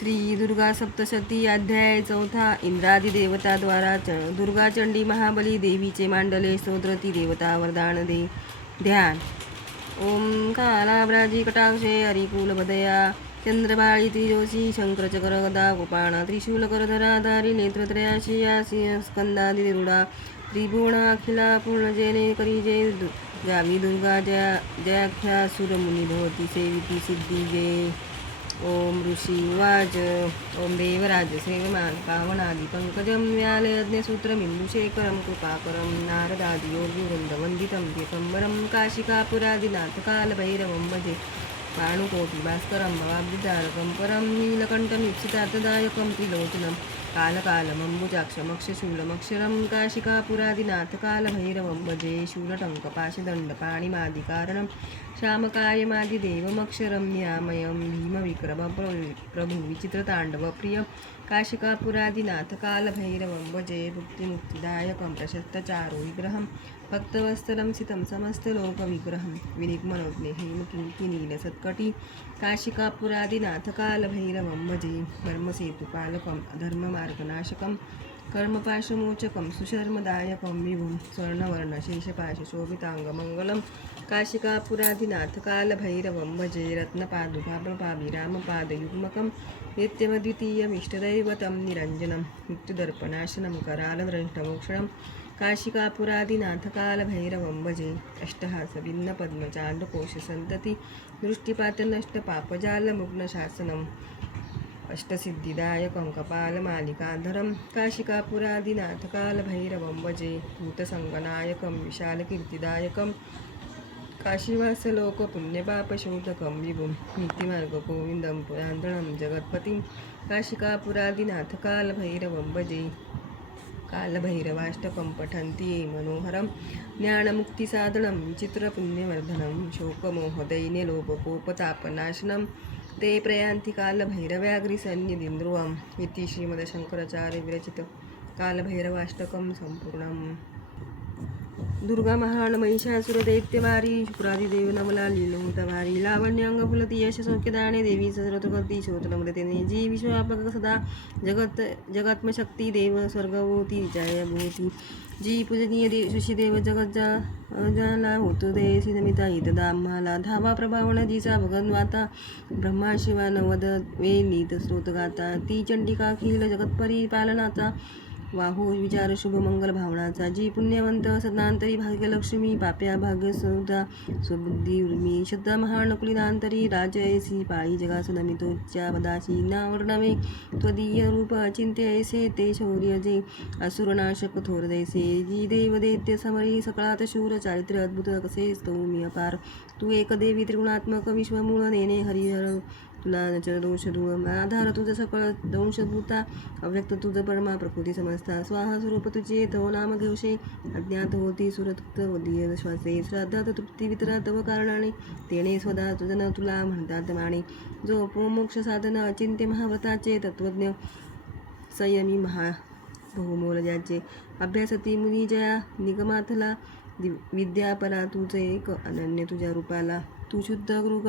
श्री दुर्गा सप्तशती अध्याय चौथा. इंद्रादी देवता द्वारा दुर्गा चंडी महाबली देवीचे मांडले स्तोत्र. ती देवता वरदान दे. ध्यान. ओम कालाभ्राजी कटाक्षे हरिकुलभदया चंद्रबाळी त्रिजोशी शंकरचक्र गदा गोपाणा त्रिशूलकरधरा धारी नेत्रत्रयाशी यासी स्कंदादिरूढा त्रिभुवना अखिला पूर्णजेने करी जय गावी दुर्गा जयाख्या सुरमुनी भवती सेविती सिद्धी जय. ओम ऋषी वाज. ओम देवराज सेवमान पावनादि पंकजं व्यालयज्ञसूत्रमिन्दुशेखरं कृपाकरं नारदादि योगिवृन्दवन्दितं दिगम्बरं काशिकापुरादिनाथकालभैरवं भजे. पाणुकोटिभास्करं भवाब्धितारकं परं नीलकण्ठमीप्सितार्थदायकं त्रिलोचनं कालकालमम्बुजाक्षमक्षशूलमक्षरं काशिकापुरादिनाथकालभैरवं भजे. शूलटङ्कपाशदण्डपाणिमादिकारणं श्यामकायमादिदेवमक्षरं निरामयं भीमविक्रमप्रभुविचित्रताण्डवप्रियं काशिकापुरादिनाथकालभैरवं भजे. भुक्तिमुक्तिदायकं प्रशस्तचारुविग्रहं भक्तवत्सलं सितं समस्तलोकविग्रहं विनिग्मनोज्ञे हेमकीर्तिनीलसत्कटी काशिकापुरादिनाथकालभैरवं भजे. कर्मसेतुपालकं धर्ममार्गनाशकं कर्मपाशमोचकं सुशर्मदायकं विभुं स्वर्णवर्णशेषपाशशोभिताङ्गमङ्गलं काशिकापुरादिनाथकालभैरवं भजे. रत्नपादुकाप्रपाभिरामपादयुग्मकं नित्यमद्वितीयमिष्टदैवतं निरञ्जनं मृत्युदर्पणाशनं करालद्रष्टमोक्षणं काशिकापुरादिनाथकालभैरवं भजे. अष्टहासभिन्नपद्मचाण्डकोशसन्तति दृष्टिपातनष्टपापजालमुग्नशासनम् अष्टसिद्धिदायकं कपालमालिकाधरं काशिकापुरादिनाथकालभैरवं भजे. भूतसङ्गनायकं विशालकीर्तिदायकं काशीवासलोकपुण्यपापशोधकं विभुं नीतिमार्गगोविन्दं पुरान्तणं जगत्पतिं काशिकापुरादिनाथकालभैरवं भजे. कालभैरवाष्टकं पठन्ति ये मनोहरं ज्ञानमुक्तिसाधनं विचित्रपुण्यवर्धनं शोकमोहदैन्यलोभकोपतापनाशनं ते प्रयान्ति कालभैरव्याघ्रिसन्निधिं ध्रुवम्. इति श्रीमदशङ्कराचार्यविरचित कालभैरवाष्टकं सम्पूर्णम्. दुर्गा महान महिषासुरदैत्यवारी शुक्रादिदेव नवला लीलोतवारी लावण्याङ्गफुलति यशसौख्यदाने देवी सरतुकर्ती शोतनमृतेने जी विश्वापक सदा जगत्मशक्ती देव स्वर्गवती जयभूती जी पूजनीय ऋषिदेव जगज्जाला होतो दे सिदमिता इतदा आम्हाला धावा प्रभावण जीचा भगवन्माता ब्रह्मा शिवा नवद वे नीत स्रोतगाता ती चंडिका अखिल जगत्परी पालनाचा वाहू विचार शुभ मंगल भावनाचा जी पुण्यवंत सदांतरी भाग्यलक्ष्मी पाप्या भाग्यसुधा सुबुद्धी उर्मी श्रद्धा महानकुलिनांतरी राजयसी पाळी जगासनमितोच्या पदाशी नावर्णवे त्वदीय रूप अचिंत्य ऐसे ते शौर्य जे असुरनाशक थोर दैसे जी देवदैत्य समरी सकळात शूर चारित्र्य अद्भुत कसे स्तोमी अपार तू एक देवी त्रिगुणात्मक विश्वमूळ नेने हरिहर तुला नचर दोष धूळ आधार तुझं सकळ दंशभूता अव्यक्त तुझं परमा प्रकृती समजता स्वाहा स्वरूप तुझे तव नाम घेवशे अज्ञात होती सुरतुक्त वदीय श्वासे श्राद्धात तृप्ती वितरा तव कारणाने तेने स्वदा तुझन तुला म्हणतात माने जो मोक्ष साधन अचिंत्य महाव्रताचे तत्वज्ञ संयमी बहुमोल ज्याचे अभ्यासती मुनी जया निगमातला विद्यापरा तुझे एक अनन्य तुझ्या रूपाला तू शुद्ध गृग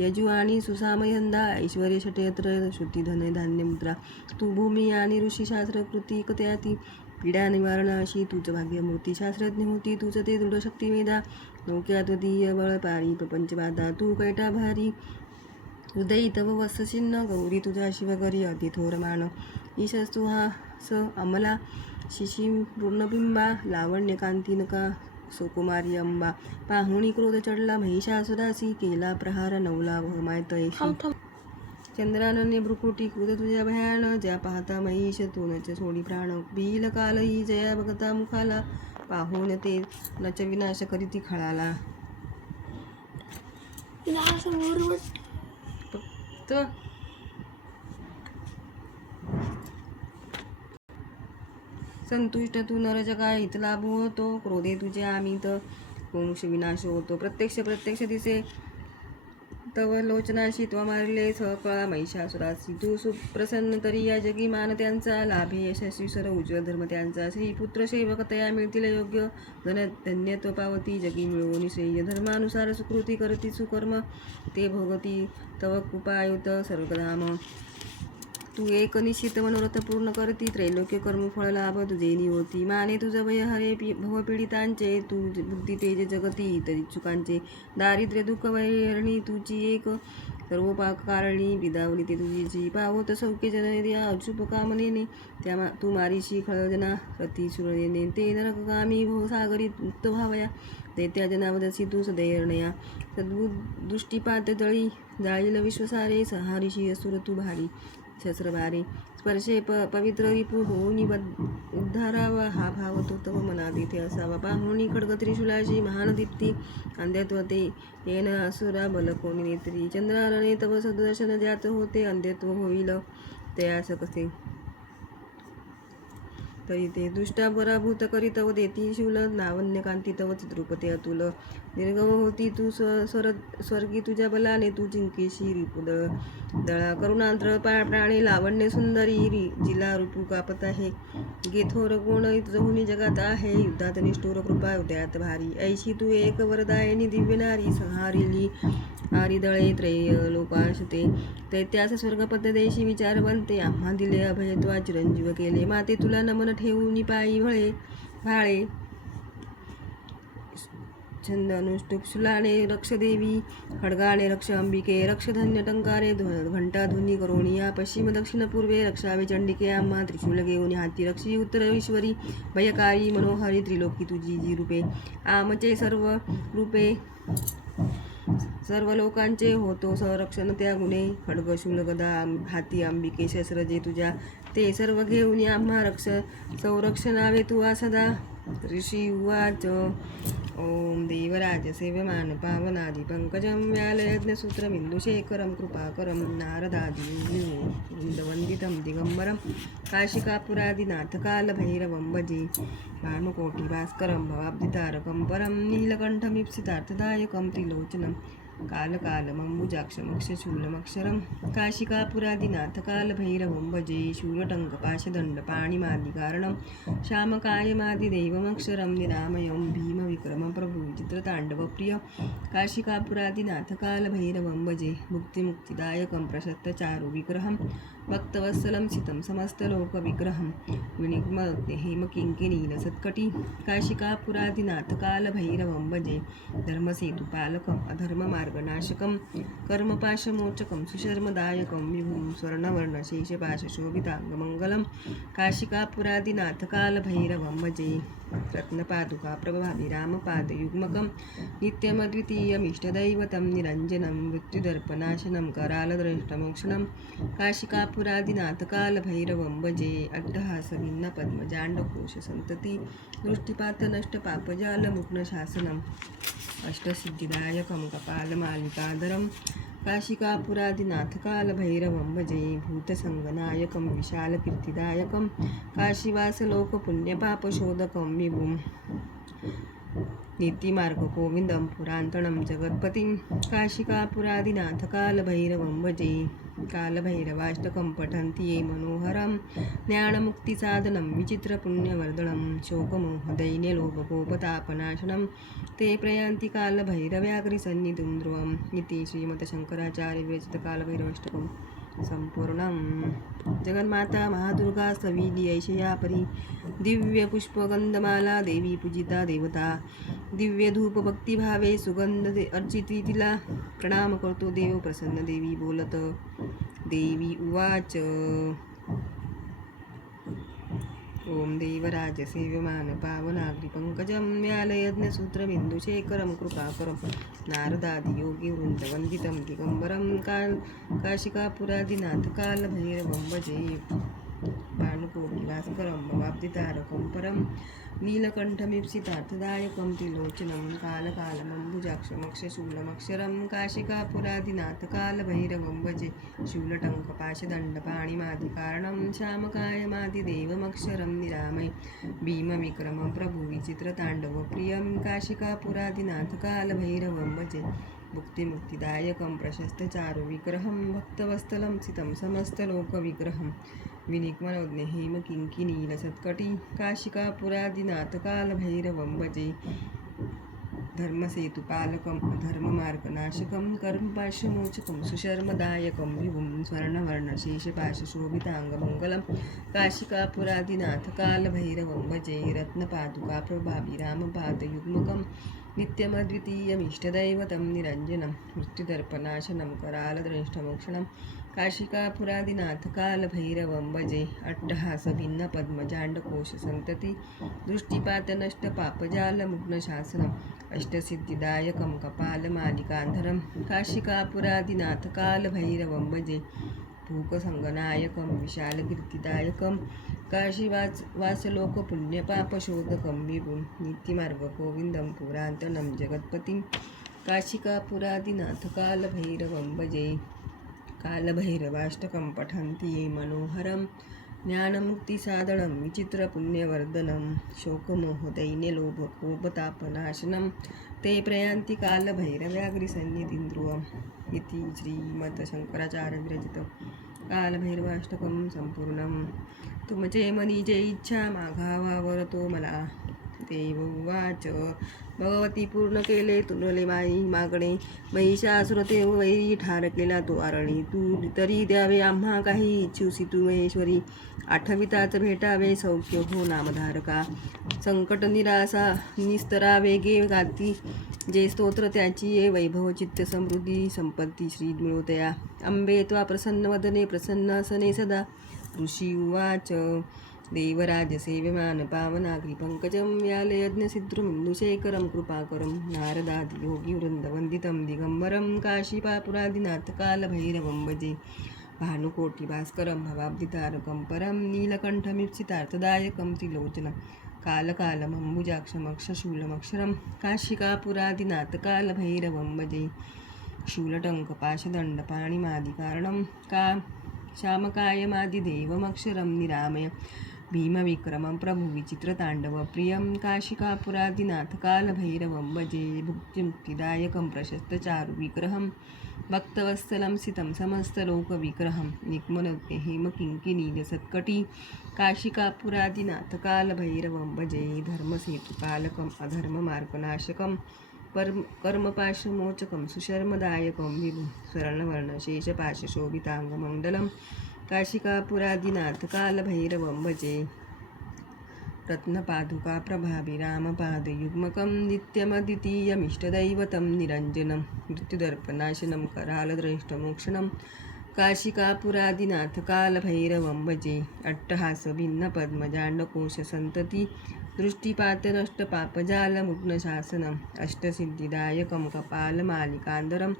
यजू आणि सुसामयंदा ऐश्वर्य षटयत्र श्रुती धन धान्य मुद्रा तू भूमी आणि ऋषीशास्त्र कृती कथयाती पीडा निवारणा अशी तुझं भाग्यमूर्ती शास्त्रज्ञ होती तुझं ते दृढशक्ती वेदा नौक्यात्वदीय बळ पारी प्रपंच बाधा तू कैटा भारी हृदयी तव वत्सचिन्ह गौरी तुझा शिवगरी अतिथोर मान ईशस्तु हा स अमला शिशी पूर्णबिंबा लावण्य कांतिनका सुकुमारी अंबा पाहुणी क्रोध चढला महिषासुरासी केला प्रहार नवला मायत चंद्रानन्य भ्रुकुटी क्रोध तुझ्या भयान ज्या पाहता महिष तोनच सोडी प्राण बिल कालही जया भगता मुखाला पाहून ते नच विनाश करीती खळाला. फक्त संतुष्ट तू नरजगा हित लाभ होतो क्रोधे तुझे आमित वंश विनाश होतो प्रत्यक्ष दिसे तव लोचनाशी त्वा मारले सहकळा महिषासुरासी तू सुप्रसन्न तरी या जगी मान त्यांचा लाभे यशस्वी सर उज्ज्वल धर्म त्यांचा श्रीपुत्र सेवकतया मिळतील योग्य धन्यत्व पावती जगी मिळवून श्रेय धर्मानुसार सुकृती करती सुकर्म ते भोगती तव कृपायुत सर्वधाम. तू एक निश्चित मनोरथ पूर्ण करती, त्रैलोक्य कर्मफळ लाभ तुझे निवती. माने तुझ भय हरे भवपीडितांचे, तू बुद्धी तेज जगती तरी चुकांचे. दारिद्र्य दुःख वैरणी तुझी एक, सर्वोपाक कारणी बिदावली ते तुझीची. पावत सौख्य जनने अशुभ कामनेने, त्या तू मारीशी खळजना रती सुरनेने. ते नरकगामी भवसागरी मुक्त व्हावया, ते त्या जनावदसी तू सदैर्णया. सद्दुष्टीपात जळी जाळील विश्वसारे, संहारिषी असुर तू भारी शस्त्रबारे. स्पर्शे पवित्र रिपू होऊनी उद्धारावा, हा भाव तो तव मना तिथे असावा. पाहुणी खड्ग त्रिशूलाशी महान दीप्ती, अंध्यत्व ते येन असुरा बल कोणी नेत्री. चंद्रारणे तव सदर्शन ज्यात होते, अंध्यत्व होईल तयास कसे. तरी ते दुष्टा पराभूत करी तव देती शूल, लावण्य कांती तव चिद्रुपते अतुल. निर्गव होती तू स्वर्गी तुझ्या बलाने, तू जिंकेशी रिपुदळ दळा. करुणांत्र प्राणी लावण्य सुंदरी, जिला रूपू कापत आहे. गेथोर कोण जहुनी जगात आहे, युद्धात निष्ठुर कृपा उद्यात भारी. ऐशी तू एक वरदायिनी दिव्य नारी, संहारिली आरिदळे त्रैलोकाशते. दैत्यास स्वर्गपद देशी विचारवंते, आम्हा दिले अभय त्वा चिरंजीव केले. माते तुला नमन ठेवून पायी भाळे, छंद अनुष्टुप शूलाने रक्ष देवी, खड्गाने रक्ष अंबिके. रक्ष धन्य टंकारे घंटा ध्वनी करोनिया, पश्चिम दक्षिण पूर्वे रक्षावे चंडिके. आम्हा त्रिशूल घेऊन हाती रक्षी उत्तरेश्वरी, भयकारी मनोहरी त्रिलोकी तुझी जी रूपे. आमचे सर्व रूपे सर्व लोकांचे होतो संरक्षण त्या गुणे. खड्ग शूल गदा हाती अंबिके, शस्त्र जे तुझ्या ते सर्व घेऊन आम्हा संरक्षणावे तू सदा. ऋषी उवाच ओम देवराज सेव्यमान पावनादि पंकजं, व्यालयज्ञसूत्रमिन्दुशेखरं कृपाकरं. नारदादि वृन्दवन्दितं दिगम्बरं, काशिकापुरादिनाथकालभैरवं भजे. भानुकोटिभास्करं भवाब्धितारकं परं, नीलकण्ठमीप्सितार्थदायकं त्रिलोचनं. कालकालमम्बुजाक्षमक्षशूलमक्षरं, काशिकापुरादिनाथकालभैरवं भजे. शूलटङ्कपाशदण्डपाणिमादिकारणं, श्यामकायमादिदैवमक्षरं निरामयं. भीमविक्रमं प्रभुविचित्रताण्डवप्रिय, काशिकापुरादिनाथकालभैरवं भजे. मुक्तिमुक्तिदायकं प्रशस्तचारुविग्रहं, भक्तवत्सलं सितं समस्तलोकविग्रहं. विनिग्मते हेमकिङ्किणीलसत्कटी, काशिकापुरादिनाथकालभैरवं भजे. धर्मसेतुपालकम् अधर्ममार्गनाशकं, कर्मपाशमोचकं सुशर्मदायकं. विभुं स्वर्णवर्णशेषपाशशोभिताङ्गमङ्गलं, काशिकापुरादिनाथकालभैरवं भजे. रत्नपादुकाप्रभाभिरामपादयुग्मकं, नित्यमद्वितीयमिष्टदैवतं निरञ्जनं. मृत्युदर्पनाशनं करालदंष्टमोक्षणं, काशिकापुरादिनाथकालभैरवं भजे. अट्टहासभिन्नपद्मजाण्डकोशसन्तति, दृष्टिपातनष्टपापजालमुग्नशासनम्. अष्टसिद्धिदायकं कपालमालिकाधरं, काशिकापुरादिनाथकालभैरवं भजे. भूतसङ्गनायकं विशालकीर्तिदायकं, काशीवासलोकपुण्यपापशोधकं. विभुं नीतिमार्गगोविन्दं पुरान्तणं जगत्पतिं, काशिकापुरादिनाथकालभैरवं भजे. कालभैरवाष्टकं पठन्ति ये मनोहरं, ज्ञानमुक्तिसाधनं विचित्रपुण्यवर्धनं. शोकमोहदैन्यलोभकोपतापनाशनं, ते प्रयान्ति कालभैरव्याघ्रिसन्निधिं ध्रुवम्. इति श्रीमद्शङ्कराचार्यविरचितकालभैरवाष्टकं संपूर्णम्. जगन्माता महादुर्गा स्तविली ऐशया परी, दिव्यपुष्पगन्धमाला देवी पूजिता देवता. दिव्यधूपभक्तिभावे सुगंध अर्चिती तिला, प्रणाम करतो देव प्रसन्न देवी बोलत. देवी उवाच ओम देवराज सेव्यमान पावनाग्रिपङ्कजं, व्यालयज्ञसूत्रमिन्दुशेखरं कृपाकरं. नारदादि योगिवृन्दवन्दितं दिगम्बरं, काशिकापुरादिनाथकालभैरवं भजे. भानुकोटिभास्करं भवाब्धितारकं परं, नीलकण्ठमीप्सितार्थदायकं त्रिलोचनं. कालकालमम्बुजाक्षमक्षशूलमक्षरं, काशिकापुरादिनाथकालभैरवं भजे. शूलटङ्कपाशदण्डपाणिमादिकारणं, श्यामकायमादिदेवमक्षरं निरामय. भीमविक्रमं प्रभुविचित्रताण्डवप्रियं, काशिकापुरादिनाथकालभैरवं भजे. मुक्तिमुक्तिदायकं प्रशस्तचारुविग्रहं, भक्तवत्सलं सितं समस्तलोकविग्रहं. विनिग्मनोज्ञ हेमकिङ्किणीलसत्कटी, काशिकापुरादिनाथकालभैरवं भजे. धर्मसेतुपालकम् अधर्ममार्गनाशकं कर्मपाशमोचकं सुशर्मदायकं विभुं स्वर्णवर्णशेषपाशशोभिताङ्गमङ्गलं काशिकापुरादिनाथकालभैरवं भजे रत्नपादुकाप्रभाभिरामपादयुग्मकं नित्यमद्वितीयमिष्टदैवतं निरञ्जनं मृत्युदर्पनाशनं करालद्रष्टमोक्षणं काशिकापुरादिनाथकालभैरवं भजे अट्टहासभिन्नपद्मजाण्डकोशसन्तति दृष्टिपातनष्टपापजालमुग्नशासनम् अष्टसिद्धिदायकं कपालमालिकान्धरं काशिकापुरादिनाथकालभैरवं भजे भूकसङ्गनायकं विशालकीर्तिदायकं काशीवासलोकपुण्यपापशोधकं विभुं नित्यमार्गगोविन्दं पुरान्तनं जगत्पतिं काशिकापुरादिनाथकालभैरवं भजे कालभैरवाष्टकं पठन्ति ये मनोहरं ज्ञानमुक्तिसाधनं विचित्रपुण्यवर्धनं शोकमोहदैन्यलोभकोपतापनाशनं ते प्रयान्ति कालभैरव्याघ्रिसन्निधिं ध्रुवम् इति श्रीमत्शङ्कराचार्यविरचितं कालभैरवाष्टकं संपूर्णं तुमचे मनीचे इच्छा मागावावरतो मला देव उवाच भगवती पूर्ण केले तुनले माई मागणे महिषासुर ते वैरी ठार केला तो आरणी तू तरी द्यावे आम्हा काही इच्छुसी तू महेश्वरी आठविताच भेटावे सौख्य हो नामधारका संकट निरासा निस्तरावे गे गाती जे स्तोत्र त्याची ये वैभव चित्त समृद्धी संपत्ती श्री मिळवतया अंबे त्वा प्रसन्न वदने प्रसन्न असने सदा ऋषी उवाच देवराजसेव्यमान पावनाग्रिपङ्कजं व्यालयज्ञसिद्धृमिन्दुशेखरं कृपाकरं नारदादि योगिवृन्दवन्दितं दिगम्बरं काशीपापुरादिनाथकालभैरवं भजे भानुकोटिभास्करं भवाब्धितारकं परं नीलकण्ठमीप्सितार्थदायकं त्रिलोचनं कालकालमम्बुजाक्षमक्षशूलमक्षरं काशिकापुरादिनाथकालभैरवं भजे शूलटङ्कपाशदण्डपाणिमादिकारणं का श्यामकायमादिदेवमक्षरं निरामय भीमविक्रमं प्रभुविचित्रताण्डवप्रियं काशिकापुरादिनाथकालभैरवं भजे भुक्तिमुक्तिदायकं प्रशस्तचारुविग्रहं भक्तवत्सलं सितं समस्तलोकविग्रहं निक्मनते हेमकिङ्किणीलसत्कटी काशिकापुरादिनाथकालभैरवं भजे धर्मसेतुपालकम् अधर्ममार्गनाशकं कर्मपाशमोचकं सुशर्मदायकं विभुं स्वर्णवर्णशेषपाशशोभिताङ्गमण्डलं काशिकापुरादिनाथकालभैरवं भजे रत्नपादुकाप्रभाभिरामपादयुग्मकं नित्यमद्वितीयमिष्टदैवतं निरञ्जनं मृत्युदर्पनाशनं करालद्रष्टमोक्षणं काशिकापुरादिनाथकालभैरवं भजे अट्टहासभिन्नपद्मजाण्डकोशसन्तति दृष्टिपातनष्टपापजालमुग्नशासनम् अष्टसिद्धिदायकं कपालमालिकान्धरं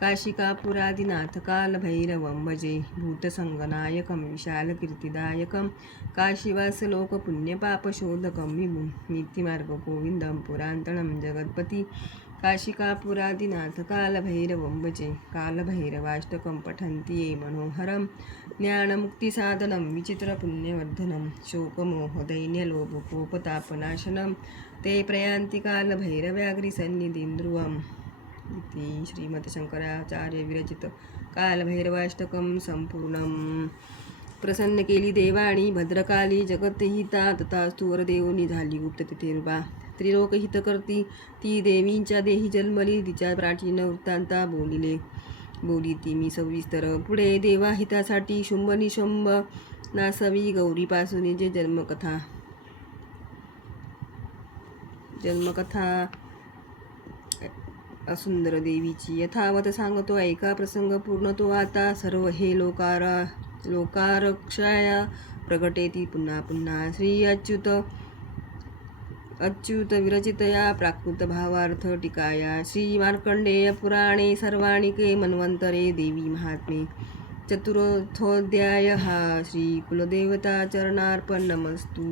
काशिकापुरादिनाथकालभैरवं भजे भूतसङ्गनायकं विशालकीर्तिदायकं काशीवासलोकपुण्यपापशोधकं विभुं नित्यमार्गगोविन्दं पुरान्तनं जगत्पति काशिकापुरादिनाथकालभैरवं भजे कालभैरवाष्टकं पठन्ति ये मनोहरं ज्ञानमुक्तिसाधनं विचित्रपुण्यवर्धनं शोकमोहदैन्यलोभकोपतापनाशनं ते प्रयान्ति कालभैरव्याघ्रिसन्निधिं ध्रुवम् इति श्रीमत्शङ्कराचार्यविरचितं कालभैरवाष्टकं संपूर्णं प्रसन्न केली देवाणी भद्रकाली जगतहिता तथास्तु वरदेवनी झाली गुप्त तिथे रूपा त्रिलोकहितकर्ती ती देवींच्या देही जन्मली तिच्या प्राचीन वृत्तांता बोली ती मी सविस्तर पुढे देवाहितासाठी शुंभ निशंभ नासवी गौरीपासून जे जन्मकथा असुंदर देवीची यथावत सांगतो ऐका प्रसंग पूर्ण तो आता सर्व हे लोकारक्षाया प्रकटेती पुन्हा पुन्हा श्री अच्युत विरचितया प्राकृत भावार्थ टीकाया श्री मार्कंडेय पुराणे सर्वाणिके मन्वंतरे देवी महात्मे चतुर्थोऽध्यायः श्री कुलदेवता चरणार्पणमस्तु।